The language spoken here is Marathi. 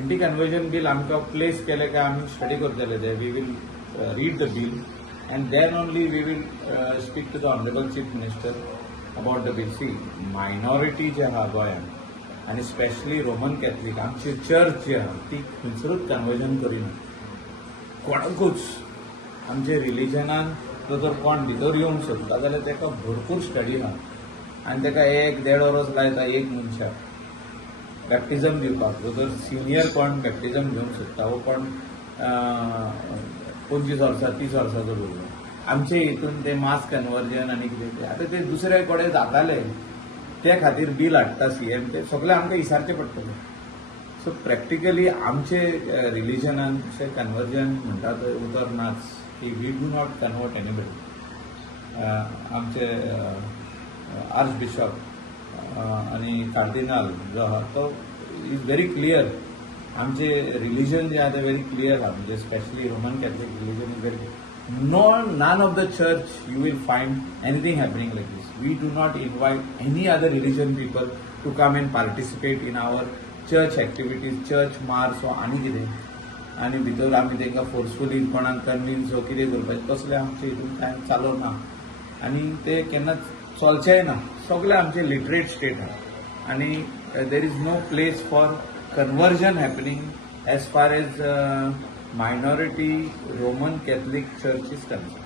एंटी कन्वर्जन बिल आमकां प्लेस केले काय आमी स्टडी करतले ते we will read the bill and then only we will speak to the honourable chief minister about the bill. See minority जे आहा गोंयांत आनी स्पेशली रोमन कॅथलीक आमची चर्च जी आहा ती खंयसरूच कन्वर्जन करिना कोणाकूच. आमचे रिलिजनान जर कोण भितर येवंक सोदता जाल्यार ताका भरपूर स्टडी आहा आनी ताका 1-1.5 वर्स लायता एक मनशाक बॅप्टिजम दिवपाक. जर सिनियर कोण बॅप्टिजम घेवंक सोदता वो कोण 25 वर्सां 30 वर्सांचो भुरगो आमचे हितून ते मास कन्वर्जन आनी कितें तें आतां ते दुसरे कडेन जाताले ते खातीर बील हाडटा सीएम ते सगळें आमकां विचारचें पडटलें. सो प्रॅक्टिकली आमचे रिलिजनान अशें कन्वर्जन म्हणटा थंय उतरनाच की we do not convert anybody. आमचे आर्च बिशप आनी कार्डिनल जो आहा तो इज व्हेरी क्लियर. आमचे रिलिजन जे आहा ते व्हेरी क्लियर आहा म्हणजे specially Roman Catholic religion is very none of the church you will find anything happening like this. We do not invite any other religion people to come and participate in our church activities, church march वा आनी कितें आनी भितर आमी तांकां फोर्सफुली कोणाक कन्विन्स वा कितें करपाचें तसलें आमचे हितून कांय चालना आनी ते केन्ना चलचेंय ना. सगळें आमचें लिटरेट स्टेट आहा आनी there is no place for conversion happening as far as minority Roman Catholic Church is concerned.